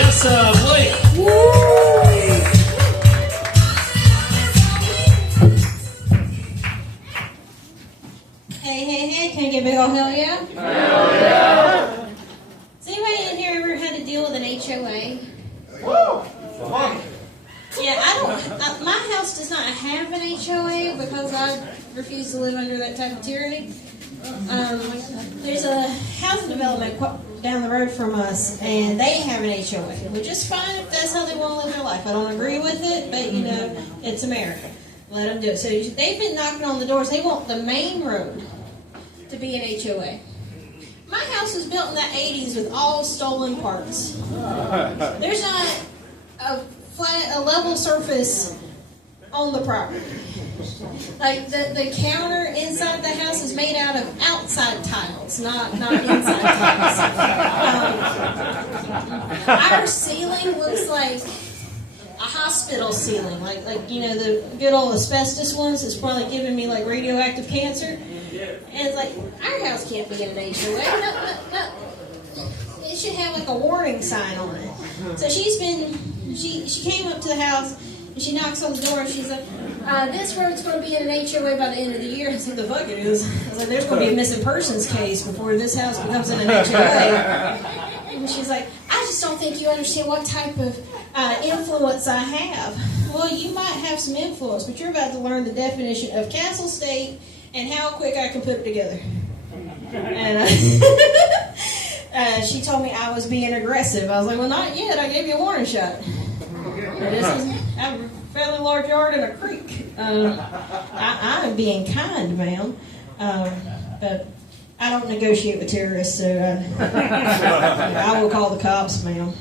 Jessa Williams. Hey, can I get a big ol' hell yeah? Hell yeah! Has anybody in here ever had to deal with an HOA? Yeah, my house does not have an HOA because I refuse to live under that type of tyranny. There's a housing development down the road from us, and they have an HOA, which is fine if that's how they want to live their life. I don't agree with it, but you know, it's America. Let them do it. So they've been knocking on the doors. They want the main road to be an HOA. My house was built in the 80s with all stolen parts. There's not a level surface on the property. Like the counter inside the house is made out of outside tiles, not inside tiles. Our ceiling looks like a hospital ceiling, like you know the good old asbestos ones. It's probably giving me like radioactive cancer. And it's like our house can't be in an HOA. No. It should have like a warning sign on it. So she came up to the house and she knocks on the door and she's like, this road's going to be in an HOA by the end of the year. I said, the fuck it is. I was like, there's going to be a missing persons case before this house becomes an HOA. And she's like, I just don't think you understand what type of influence I have. Well, you might have some influence, but you're about to learn the definition of castle state and how quick I can put it together. And she told me I was being aggressive. I was like, well, not yet. I gave you a warning shot. I have a fairly large yard and a creek. I'm being kind, ma'am. But I don't negotiate with terrorists, so I will call the cops, ma'am.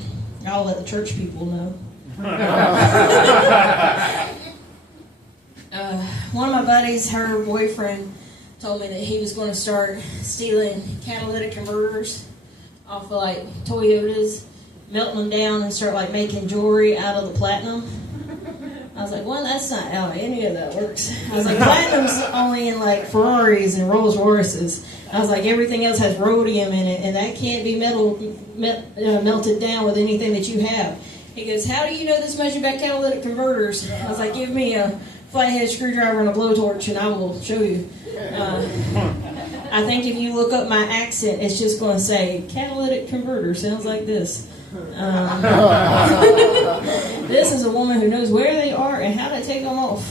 I'll let the church people know. One of my buddies, her boyfriend, told me that he was going to start stealing catalytic converters off of like Toyotas, melting them down and start like making jewelry out of the platinum. I was like, well, that's not how any of that works. I was like, platinum's only in like Ferraris and Rolls Royces. I was like, everything else has rhodium in it, and that can't be melted down with anything that you have. He goes, how do you know this much about catalytic converters? I was like, give me a flathead screwdriver and a blowtorch, and I will show you. I think if you look up my accent, it's just going to say, catalytic converter sounds like this. This is a woman who knows where they are and how to take them off.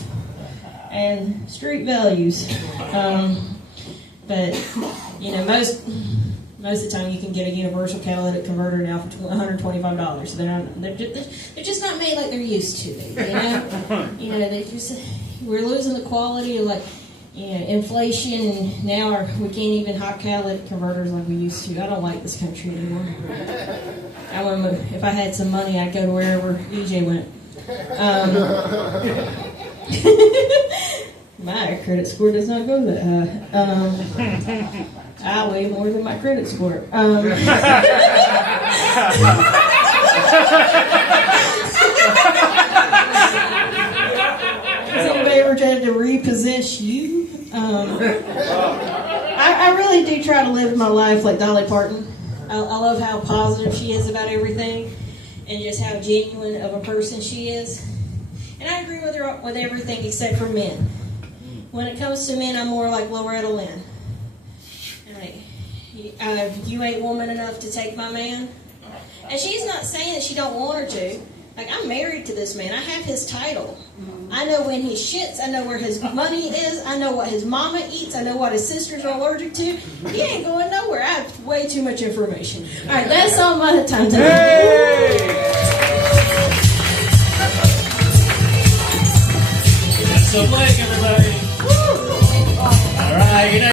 And street values. But, you know, most of the time you can get a universal catalytic converter now for $125. So they're just not made like they're used to. You know, we're losing the quality of like, you know, inflation, and now we can't even hot catalytic converters like we used to. I don't like this country anymore. If I had some money, I'd go to wherever EJ went. My credit score does not go that high. I weigh more than my credit score. Has anybody ever tried to repossess you? I really do try to live my life like Dolly Parton. I love how positive she is about everything and just how genuine of a person she is. And I agree with her with everything except for men. When it comes to men, I'm more like Loretta Lynn. Like, you ain't woman enough to take my man. And she's not saying that she don't want her to. Like, I'm married to this man. I have his title. I know when he shits. I know where his money is. I know what his mama eats. I know what his sisters are allergic to. He ain't going nowhere. I have way too much information. All right, that's all my time tonight. Hey! That's so late.